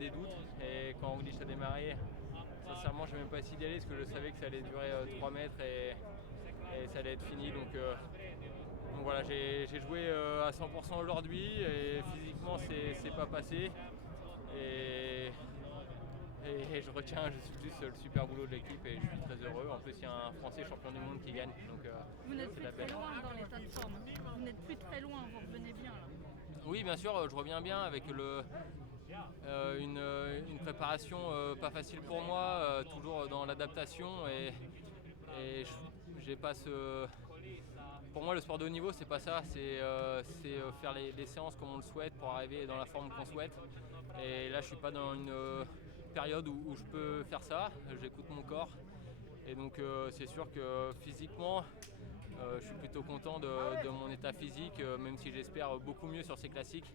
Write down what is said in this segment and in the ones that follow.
des doutes. Et quand Roglic a démarré, sincèrement, je n'ai même pas essayé d'y aller parce que je savais que ça allait durer 3 mètres et ça allait être fini. Donc voilà, j'ai joué à 100% aujourd'hui et physiquement, c'est pas passé. Et je retiens juste le super boulot de l'équipe et je suis très heureux. En plus, il y a un Français champion du monde qui gagne. Donc, vous n'êtes plus très loin dans l'état de forme. Vous n'êtes plus très loin, vous revenez bien là. Oui, bien sûr, je reviens bien avec une préparation pas facile pour moi, toujours dans l'adaptation. J'ai pas ce. Pour moi, le sport de haut niveau, c'est pas ça. C'est faire les séances comme on le souhaite pour arriver dans la forme qu'on souhaite. Et là, je suis pas dans une période où je peux faire ça. J'écoute mon corps. Et donc, c'est sûr que physiquement, je suis plutôt content de mon état physique, même si j'espère beaucoup mieux sur ces classiques.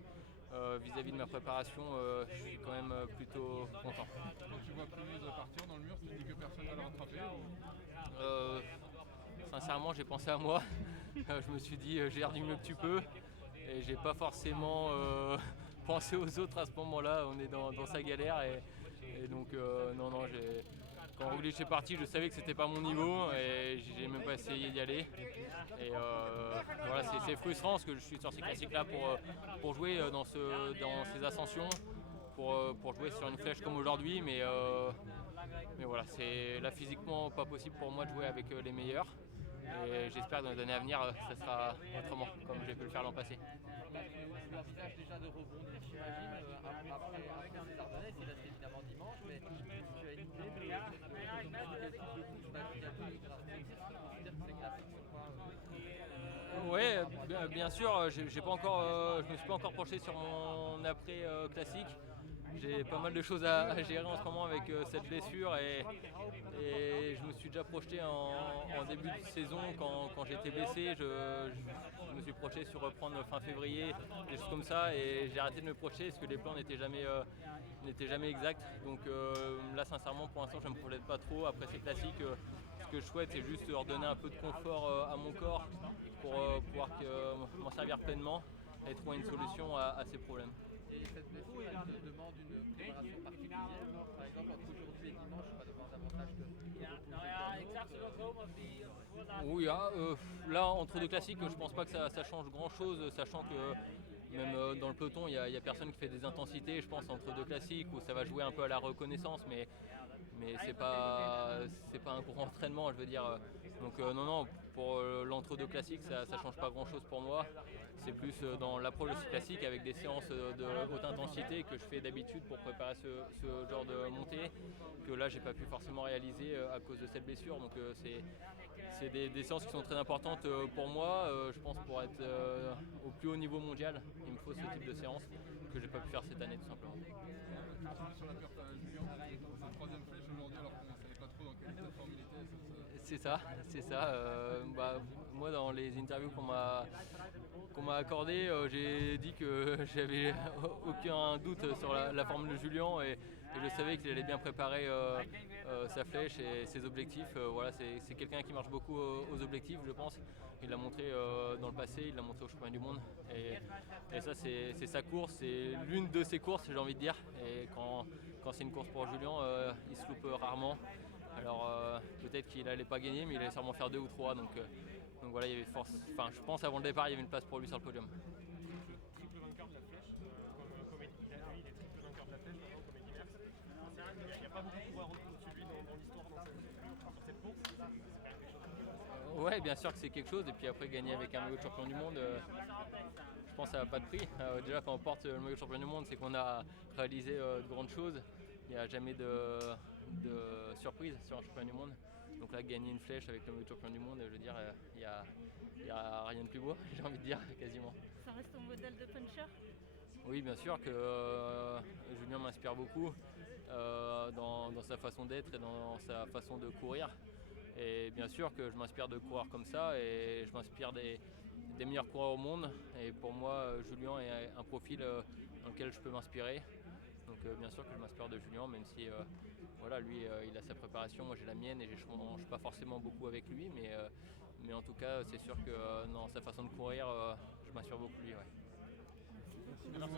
Vis-à-vis de ma préparation, je suis quand même plutôt content. Quand tu vois Prunus partir dans le mur, tu te dis que personne va le rattraper Sincèrement, j'ai pensé à moi. Je me suis dit, gère du mieux que tu peux. Et j'ai pas forcément pensé aux autres à ce moment-là. On est dans sa galère. Et donc, non, quand Roglic est parti, je savais que c'était pas mon niveau et j'ai même pas essayé d'y aller. Et voilà, c'est frustrant parce que je suis sur ces classiques-là pour jouer dans ces ascensions, pour jouer sur une flèche comme aujourd'hui. Mais voilà, c'est là physiquement pas possible pour moi de jouer avec les meilleurs. Et j'espère que dans les années à venir, ça sera autrement, comme j'ai pu le faire l'an passé. Tu envisages déjà de rebondir, j'imagine, après ces Ardennes, il reste évidemment dimanche, mais tu as une idée de quel type de course tu considères que ces classiques sont pas... Ouais, bien sûr, je me suis pas encore penché sur mon après classique. J'ai pas mal de choses à gérer en ce moment avec cette blessure et je me suis déjà projeté en début de saison quand j'étais blessé. Je me suis projeté sur reprendre fin février, des choses comme ça, et j'ai arrêté de me projeter parce que les plans n'étaient jamais exacts. Donc là, sincèrement, pour l'instant, je ne me projette pas trop. Après ces classiques, ce que je souhaite, c'est juste redonner un peu de confort à mon corps pour pouvoir m'en servir pleinement et trouver une solution à ces problèmes. Et cette blessure, elle te demande une préparation particulière. Par exemple, entre aujourd'hui et dimanche, tu vas devoir davantage Oui, là, entre deux classiques, je pense pas que ça change grand-chose, sachant que même dans le peloton, il y a personne qui fait des intensités, je pense, entre deux classiques, où ça va jouer un peu à la reconnaissance, mais c'est pas un gros entraînement, je veux dire. Donc non, pour l'entre-deux classique, ça change pas grand-chose pour moi. C'est plus dans l'approche de ces classiques avec des séances de haute intensité que je fais d'habitude pour préparer ce genre de montée, que là j'ai pas pu forcément réaliser à cause de cette blessure. Donc c'est des séances qui sont très importantes pour moi. Je pense pour être au plus haut niveau mondial, il me faut ce type de séance que j'ai pas pu faire cette année tout simplement. Sur la perte à Julien, sa troisième flèche aujourd'hui alors qu'on ne savait pas trop dans quel état de forme il était. C'est ça. Moi, dans les interviews qu'on m'a accordées, j'ai dit que j'avais aucun doute sur la forme de Julien et je savais qu'il allait bien préparer sa flèche et ses objectifs. Voilà, c'est quelqu'un qui marche beaucoup aux objectifs, je pense. Il l'a montré dans le passé, il l'a montré au championnat du monde. Et ça, c'est sa course, c'est l'une de ses courses, j'ai envie de dire. Et quand c'est une course pour Julien, il se loupe rarement. Alors peut-être qu'il n'allait pas gagner, mais il allait sûrement faire 2 ou 3. Donc voilà, il y avait force. Enfin, je pense avant le départ, il y avait une place pour lui sur le podium. Triple vainqueur de la flèche, il est triple vainqueur de la flèche maintenant comme Eddy. Il n'y a pas beaucoup de coureurs au-dessus de lui dans l'histoire sur cette course. C'est quand même quelque chose. Ouais, bien sûr que c'est quelque chose. Et puis après, gagner avec un maillot de champion du monde, je pense que ça n'a pas de prix. Déjà, quand on porte le maillot de champion du monde, c'est qu'on a réalisé de grandes choses. Il n'y a jamais de surprise sur un championnat du monde. Donc là, gagner une flèche avec le maillot de champion du monde, je veux dire, il y a rien de plus beau, j'ai envie de dire, quasiment. Ça reste ton modèle de puncher? Oui, bien sûr que Julien m'inspire beaucoup dans sa façon d'être et dans sa façon de courir. Et bien sûr que je m'inspire de coureurs comme ça et je m'inspire des meilleurs coureurs au monde. Et pour moi, Julien est un profil dans lequel je peux m'inspirer. Donc bien sûr que je m'inspire de Julien, même si voilà, lui il a sa préparation, moi j'ai la mienne et je ne change pas forcément beaucoup avec lui, mais en tout cas c'est sûr que dans sa façon de courir, je m'inspire beaucoup de lui. Ouais.